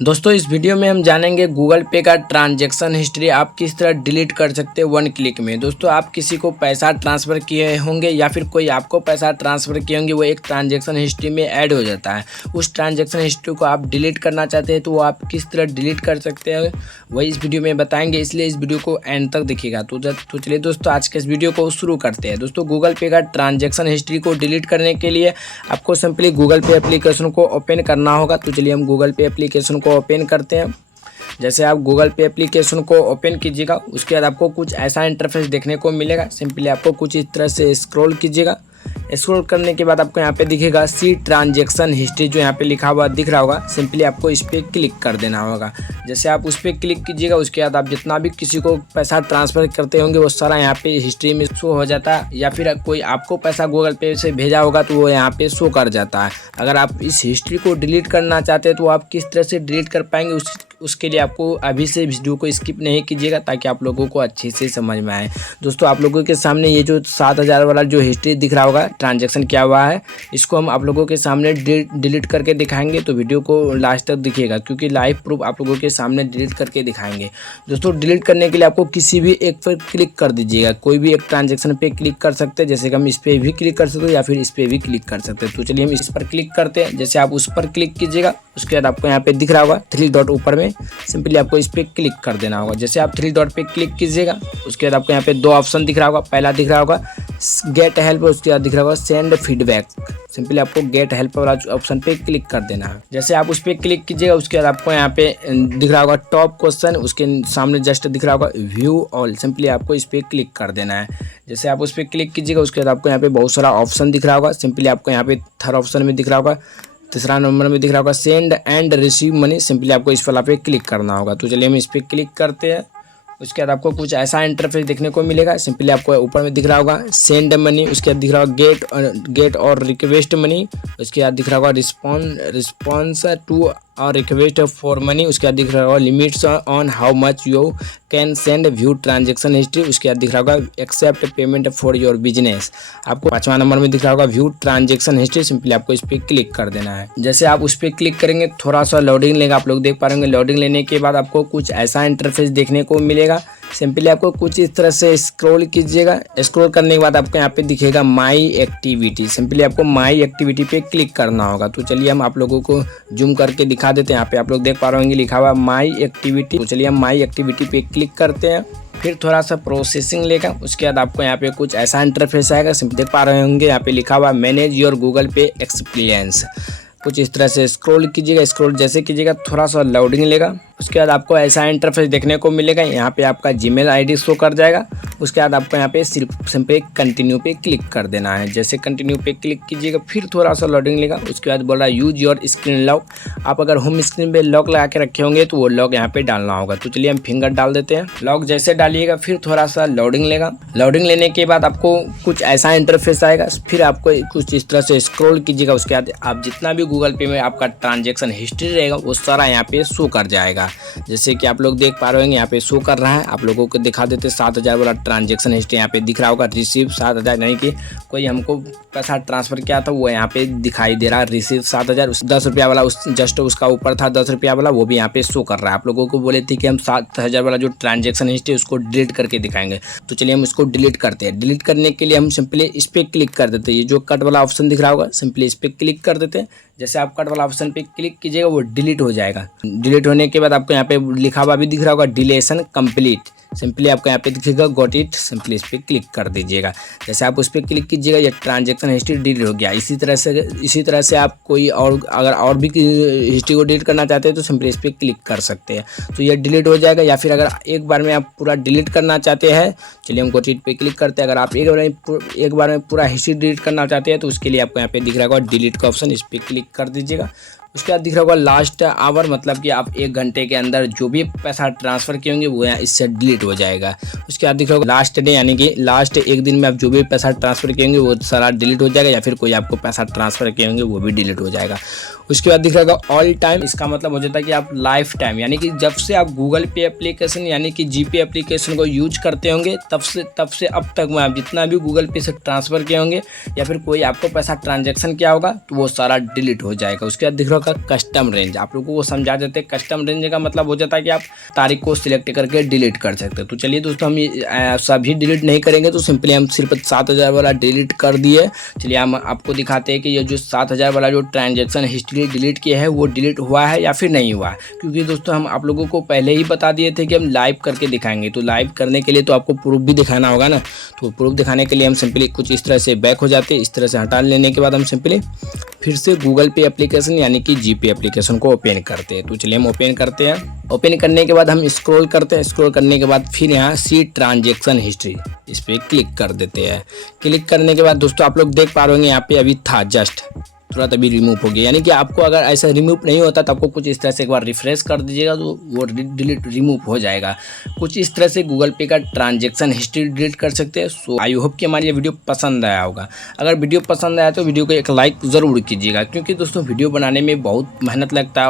दोस्तों इस वीडियो में हम जानेंगे गूगल पे का ट्रांजैक्शन हिस्ट्री आप किस तरह डिलीट कर सकते हैं 1 क्लिक में। दोस्तों आप किसी को पैसा ट्रांसफ़र किए होंगे या फिर कोई आपको पैसा ट्रांसफ़र किए होंगे, वो एक ट्रांजैक्शन हिस्ट्री में ऐड हो जाता है। उस ट्रांजैक्शन हिस्ट्री को आप डिलीट करना चाहते हैं तो वो आप किस तरह डिलीट कर सकते हैं वही इस वीडियो में बताएंगे, इसलिए इस वीडियो को एंड तक देखिएगा। तो चलिए दोस्तों आज के इस वीडियो को शुरू करते हैं। दोस्तों गूगल पे का ट्रांजैक्शन हिस्ट्री को डिलीट करने के लिए आपको सिंपली गूगल पे एप्लीकेशन को ओपन करना होगा। तो चलिए हम गूगल पे एप्लीकेशन को ओपन करते हैं। जैसे आप गूगल पे एप्लीकेशन को ओपन कीजिएगा, उसके बाद आपको कुछ ऐसा इंटरफेस देखने को मिलेगा। सिंपली आपको कुछ इस तरह से स्क्रॉल कीजिएगा। स्क्रॉल करने के बाद आपको यहाँ पे दिखेगा सी ट्रांजैक्शन हिस्ट्री, जो यहाँ पे लिखा हुआ दिख रहा होगा। सिंपली आपको इस पर क्लिक कर देना होगा। जैसे आप उस पर क्लिक कीजिएगा, उसके बाद आप जितना भी किसी को पैसा ट्रांसफ़र करते होंगे वो सारा यहाँ पे हिस्ट्री में शो हो जाता है, या फिर कोई आपको पैसा गूगल पे से भेजा होगा तो वो यहाँ पे शो कर जाता है। अगर आप इस हिस्ट्री को डिलीट करना चाहते हैं तो आप किस तरह से डिलीट कर पाएंगे उसके लिए आपको अभी से वीडियो को स्किप नहीं कीजिएगा ताकि आप लोगों को अच्छे से समझ में आए। दोस्तों आप लोगों के सामने ये जो 7000 वाला जो हिस्ट्री दिख रहा होगा, ट्रांजैक्शन क्या हुआ है, इसको हम आप लोगों के सामने डिलीट करके दिखाएंगे। तो वीडियो को लास्ट तक दिखिएगा क्योंकि लाइव प्रूफ आप लोगों के सामने डिलीट करके दिखाएंगे। दोस्तों डिलीट करने के लिए आपको किसी भी एक पर क्लिक कर दीजिएगा। कोई भी एक ट्रांजैक्शन पे क्लिक कर सकते हैं, जैसे कि हम इस पर भी क्लिक कर सकते हैं या फिर इस पर भी क्लिक कर सकते हैं। तो चलिए हम इस पर क्लिक करते हैं। जैसे आप उस पर क्लिक कीजिएगा, उसके बाद आपको यहाँ पे दिख रहा होगा 3 डॉट ऊपर में, सिंपली आपको इस पर क्लिक कर देना होगा। जैसे आप 3 डॉट पे क्लिक कीजिएगा, उसके बाद आपको यहाँ पे 2 ऑप्शन दिख रहा होगा। पहला दिख रहा होगा गेट हेल्प, उसके बाद दिख रहा होगा सेंड फीडबैक। सिंपली आपको गेट हेल्प वाला ऑप्शन पे क्लिक कर देना है। जैसे आप उस पर क्लिक कीजिएगा, उसके बाद आपको यहाँ पे दिख रहा होगा टॉप क्वेश्चन, उसके सामने जस्ट दिख रहा होगा व्यू ऑल। सिंपली आपको इस पर क्लिक कर देना है। जैसे आप उस पर क्लिक कीजिएगा, उसके बाद आपको यहाँ पे बहुत सारा ऑप्शन दिख रहा होगा। सिंपली आपको यहाँ पे थर्ड ऑप्शन में दिख रहा होगा, तीसरा नंबर में दिख रहा होगा send and receive money. Simply आपको इस वाला पे क्लिक करना होगा। तो चलिए हम इस पर क्लिक करते हैं। उसके बाद आपको कुछ ऐसा इंटरफेस देखने को मिलेगा। सिंपली आपको ऊपर में दिख रहा होगा सेंड मनी, उसके बाद दिख रहा होगा गेट और रिक्वेस्ट मनी, उसके बाद दिख रहा होगा रिस्पॉन्स टू और रिक्वेस्ट फॉर मनी, उसके बाद दिख रहा होगा limits on how much you can send view transaction history, उसके बाद दिख रहा होगा accept payment for your business. आपको 5वां नंबर में दिख रहा होगा व्यू ट्रांजैक्शन हिस्ट्री। सिंपली आपको इस पर क्लिक कर देना है। जैसे आप उस पर क्लिक करेंगे थोड़ा सा लोडिंग लेगा, आप लोग देख पा रहे होंगे। लोडिंग लेने के बाद आपको कुछ ऐसा इंटरफेस देखने को मिलेगा। सिंपली आपको कुछ इस तरह से स्क्रॉल कीजिएगा। स्क्रॉल करने के बाद आपको यहाँ पे दिखेगा माई एक्टिविटी। सिंपली आपको माई एक्टिविटी पे क्लिक करना होगा। तो चलिए हम आप लोगों को जूम करके दिखा देते हैं। यहाँ पे आप लोग देख पा रहे होंगे लिखा हुआ माई एक्टिविटी। तो चलिए हम माई एक्टिविटी पे क्लिक करते हैं। फिर थोड़ा सा प्रोसेसिंग लेगा, उसके बाद आपको यहाँ पे कुछ ऐसा इंटरफेस आएगा। सिंपली देख पा रहे होंगे यहाँ पे लिखा हुआ मैनेज योर गूगल पे एक्सपीरियंस। कुछ इस तरह से स्क्रॉल कीजिएगा। स्क्रॉल जैसे कीजिएगा थोड़ा सा लोडिंग लेगा, उसके बाद आपको ऐसा इंटरफेस देखने को मिलेगा। यहाँ पे आपका जीमेल आईडी शो कर जाएगा। उसके बाद आपको यहाँ पे सिंपली कंटिन्यू पे क्लिक कर देना है। जैसे कंटिन्यू पे क्लिक कीजिएगा, फिर थोड़ा सा लोडिंग लेगा। उसके बाद बोल रहा है यूज योर स्क्रीन लॉक। आप अगर होम स्क्रीन पे लॉक लगा के रखे होंगे तो वो लॉक यहाँ पे डालना होगा। तो चलिए हम फिंगर डाल देते हैं। लॉक जैसे डालिएगा फिर थोड़ा सा लोडिंग लेगा। लोडिंग लेने के बाद आपको कुछ ऐसा इंटरफेस आएगा। फिर आपको कुछ इस तरह से स्क्रॉल कीजिएगा। उसके बाद आप जितना भी गूगल पे में आपका ट्रांजेक्शन हिस्ट्री रहेगा वो सारा यहाँ पे शो कर जाएगा। जैसे कि आप लोग देख पा रहे होंगे यहाँ पे शो कर रहा है। आप लोगों को दिखा देते 7000 वाला ट्रांजैक्शन हिस्ट्री यहाँ पे दिख रहा होगा। रिसीव 7000, यानी कि कोई हमको पैसा ट्रांसफर किया था वो यहाँ पे दिखाई दे रहा है। रिसीव 7000, 10 रुपया वाला उस जस्ट उसका ऊपर था 10 रुपया वाला, वो भी यहाँ पे शो कर रहा है। आप लोगों को बोले थे कि हम 7000 वाला जो ट्रांजेक्शन हिस्ट्री उसको डिलीट करके दिखाएंगे। तो चलिए हम इसको डिलीट करते हैं। डिलीट करने के लिए हम सिंपली इस पर क्लिक कर देते हैं। ये जो कट वाला ऑप्शन दिख रहा होगा, सिंपली इस पर क्लिक कर देते हैं। जैसे आप कट वाला ऑप्शन पे क्लिक कीजिएगा वो डिलीट हो जाएगा। डिलीट होने के बाद आपको यहाँ पे लिखा हुआ भी दिख रहा होगा डिलीशन कंप्लीट। सिंपली आपको यहाँ पे दिखेगा गॉट इट। सिंपली इस पर क्लिक कर दीजिएगा। जैसे आप उस पर क्लिक कीजिएगा ये ट्रांजैक्शन हिस्ट्री डिलीट हो गया। इसी तरह से आप कोई और अगर और भी हिस्ट्री को डिलीट करना चाहते हैं तो सिंपली इस पर क्लिक कर सकते हैं, तो ये डिलीट हो जाएगा। या फिर अगर एक बार में आप पूरा डिलीट करना चाहते हैं, चलिए हम गॉट इट पे क्लिक करते हैं। अगर आप एक बार में पूरा हिस्ट्री डिलीट करना चाहते हैं तो उसके लिए आपको यहाँ पे दिख रहा होगा डिलीट का ऑप्शन, इस पर क्लिक कर दीजिएगा। उसके बाद दिख रहा होगा लास्ट आवर, मतलब कि आप 1 घंटे के अंदर जो भी पैसा ट्रांसफ़र किए होंगे वो यहाँ इससे डिलीट हो जाएगा। उसके बाद दिख रहा होगा लास्ट डे, यानी कि लास्ट 1 दिन में आप जो भी पैसा ट्रांसफ़र किए होंगे वो सारा डिलीट हो जाएगा। या फिर कोई आपको पैसा ट्रांसफ़र किए होंगे वो भी डिलीट हो जाएगा। उसके बाद दिख रहा होगा ऑल टाइम, इसका मतलब हो जाता है कि आप लाइफ टाइम, यानी कि जब से आप गूगल पे एप्लीकेशन यानी कि जीपे एप्लीकेशन को यूज करते होंगे तब से अब तक में आप जितना भी गूगल पे से ट्रांसफ़र किए होंगे या फिर कोई आपको पैसा ट्रांजैक्शन किया होगा तो वो सारा डिलीट हो जाएगा। उसके बाद दिख रहा होगा कस्टम रेंज, आप लोगों को समझा देते हैं। कस्टम रेंज का मतलब हो जाता है कि आप तारीख को सिलेक्ट करके डिलीट कर सकते हैं। तो चलिए दोस्तों, हम ये सभी डिलीट नहीं करेंगे, तो सिंपली हम सिर्फ 7,000 वाला डिलीट कर दिए। चलिए हम आपको दिखाते हैं कि ये जो 7,000 वाला जो ट्रांजैक्शन हिस्ट्री डिलीट किया है वो डिलीट हुआ है या फिर नहीं हुआ है, क्योंकि दोस्तों हम आप लोगों को पहले ही बता दिए थे कि हम लाइव करके दिखाएंगे। तो लाइव करने के लिए तो आपको प्रूफ भी दिखाना होगा ना, तो प्रूफ दिखाने के लिए हम सिंपली कुछ इस तरह से बैक हो जाते हैं। इस तरह से हटा लेने के बाद हम सिंपली फिर से गूगल पे एप्लीकेशन यानी कि जीपे एप्लीकेशन को ओपन करते हैं। तो चलिए हम ओपन करते हैं। ओपन करने के बाद हम स्क्रॉल करते हैं। स्क्रॉल करने के बाद फिर यहाँ सी ट्रांजैक्शन हिस्ट्री, इस पर क्लिक कर देते हैं। क्लिक करने के बाद दोस्तों आप लोग देख पा रहे होंगे यहाँ पे अभी था जस्ट तुरंत अभी रिमूव हो गया, यानी कि आपको अगर ऐसा रिमूव नहीं होता तो आपको कुछ इस तरह से एक बार रिफ्रेश कर दीजिएगा तो वो डिलीट रिमूव हो जाएगा। कुछ इस तरह से गूगल पे का ट्रांजैक्शन हिस्ट्री डिलीट कर सकते हैं। सो आई होप कि हमारी ये वीडियो पसंद आया होगा। अगर वीडियो पसंद आया तो वीडियो को एक लाइक ज़रूर कीजिएगा, क्योंकि दोस्तों वीडियो बनाने में बहुत मेहनत लगता है।